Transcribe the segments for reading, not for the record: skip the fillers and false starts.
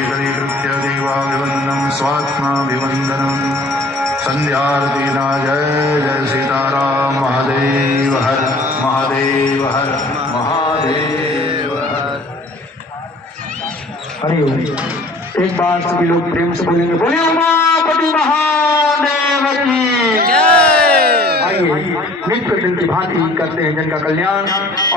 शीतलीकृत्य देवाभिवन्दनं स्वात्माभिवन्दनं संध्यारतीना जय जय सीताराम महादेव हर महादेव हर महादेव हर। हरिओम। एक बार सभी लोग प्रेम से बोलेंगे, बोले उमापति महादेव की जय। आइए नित्य दिन की भांति करते हैं जन का कल्याण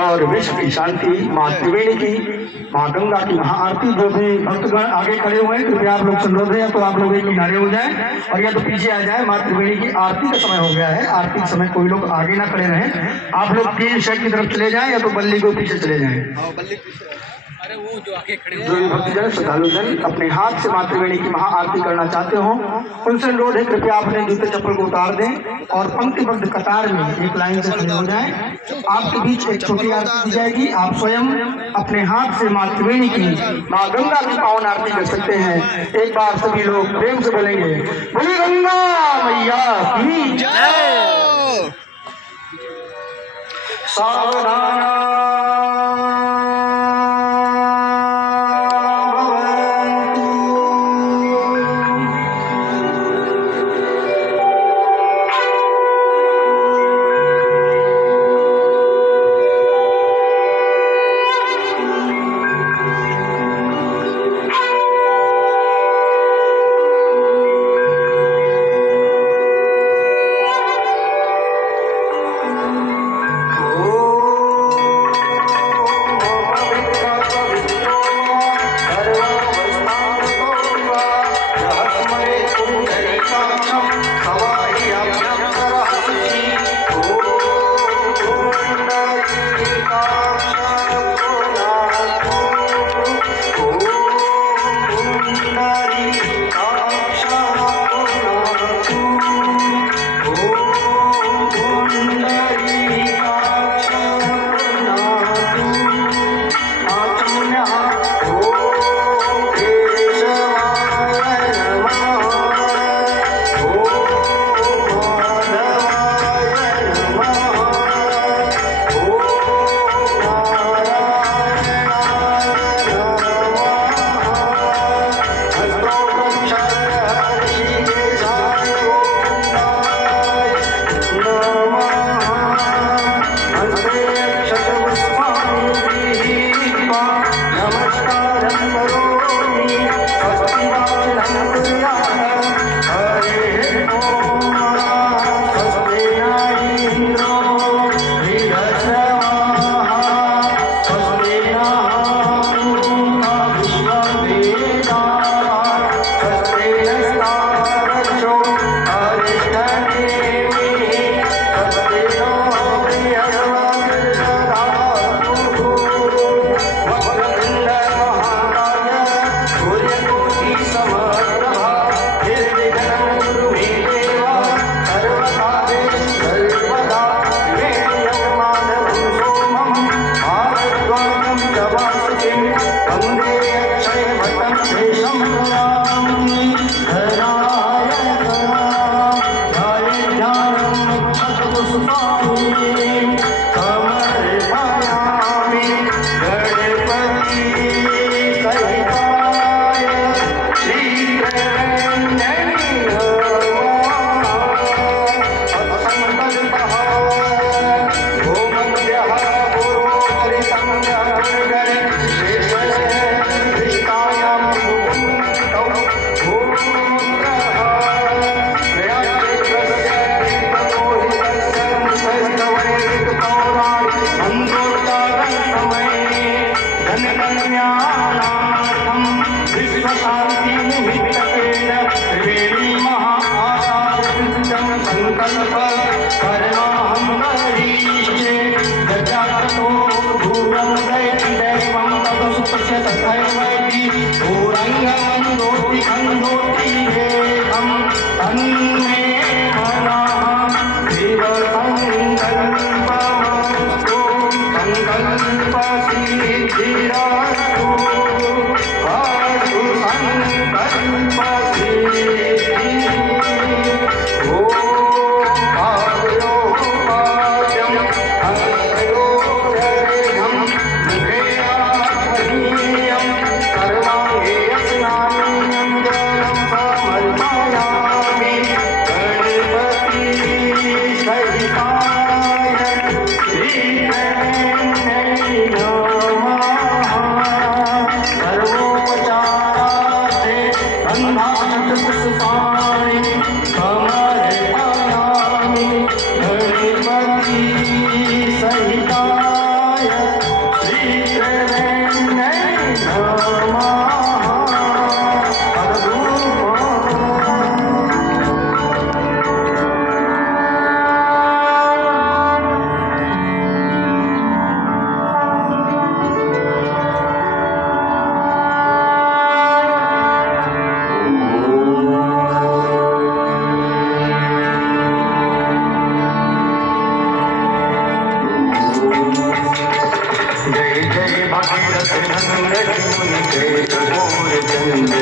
और विश्व की शांति। माँ त्रिवेणी की, माँ गंगा की महाआरती। जो भी भक्तगण आगे खड़े हुए हैं कृपया आप लोग संरोध हैं, तो आप लोग एक किनारे हो जाएं और या तो पीछे आ जाए। माँ त्रिवेणी की आरती का समय हो गया है। आरती के समय कोई लोग आगे ना खड़े रहें। आप लोग तीन शेड की तरफ चले जाएं या तो बल्ली को पीछे चले जाएं। अरे वो जो आगे खड़े जो भी भक्तजन श्रद्धालुजन अपने हाथ से माँ त्रिवेणी की महाआरती करना चाहते हो उनसे अनुरोध है कृपया अपने जूते चप्पल को उतार दें और पंक्तिबद्ध कतार में एक लाइन से खड़े हो जाएं। आपके बीच एक छोटी आरती दी जाएगी। आप स्वयं अपने हाथ से माँ त्रिवेणी की, माँ गंगा की पावन आरती कर सकते हैं। एक बार सभी लोग प्रेम से बोलेंगे, बोली गंगा मैया की जय। सावधान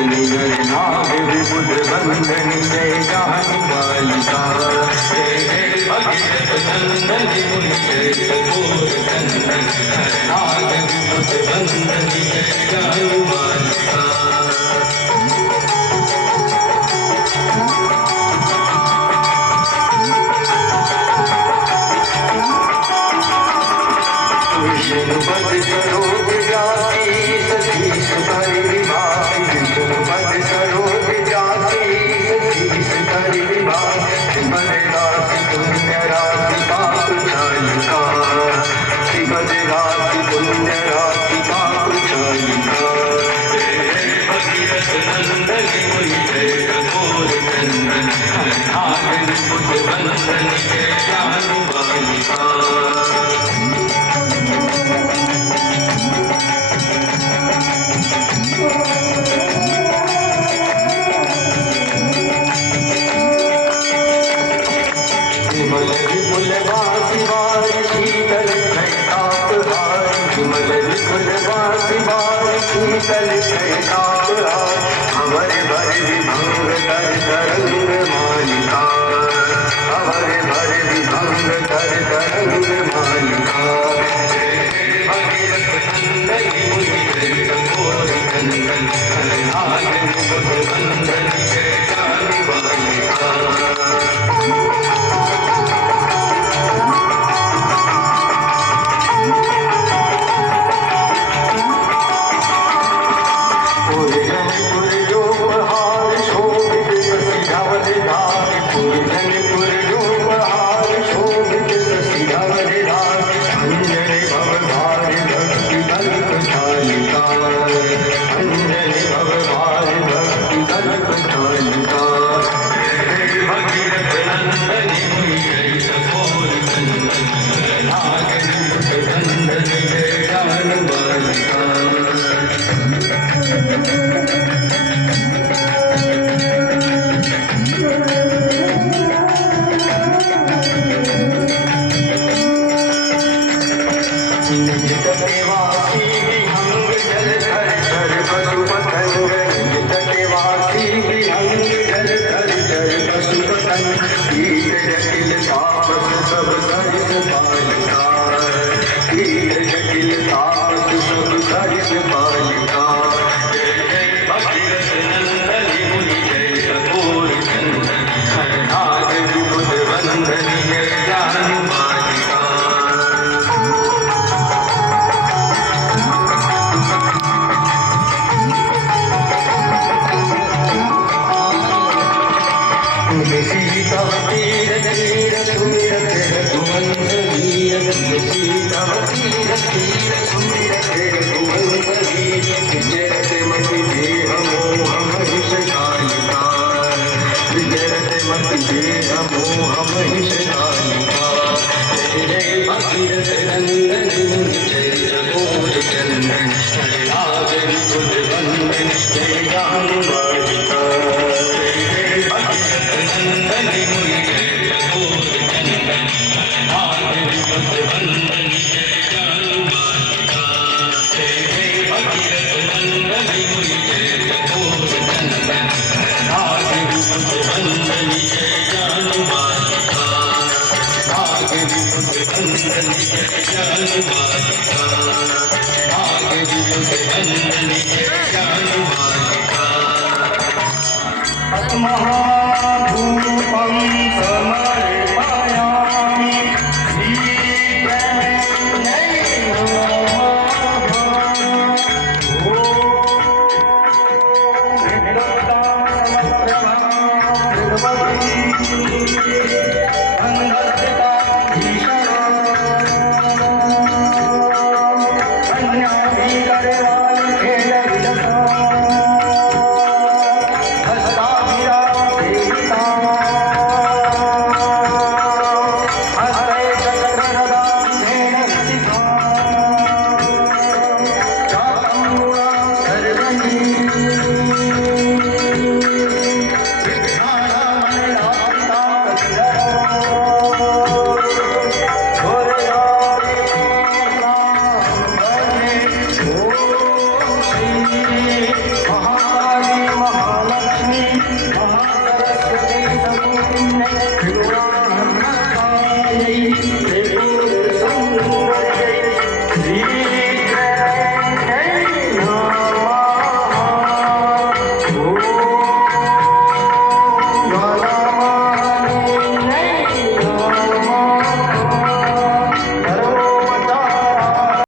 बंदनी नाग विबुध बंदनी जय जानु बालिका जय जय भगीरथ नंदनी मुनि जय कपूर नंदनी नाग विबुध बंदनी जय जानु बालिका विष्णुपद सरोज जाति सतीश करि विभाति विष्णुपद सरोज जाति सतीश करि विभाति श्रीमद राशि पुण्य राशि पाप चालिका श्रीमद राशि पुण्य राशि पाप चालिका भगीरथ नंदनी मुनि जय कपूर नंदनी नाग विबुध बंदनी जय जानु बालिका हमारे भरे विभंग कर तरंग मालिका हमारे भरे विभंग कर तरंग मालिका भगीरथ नंदनी मुनि जय कपूर नंदनी नाग विबुध बंदनी जय जानु बालिका Mama.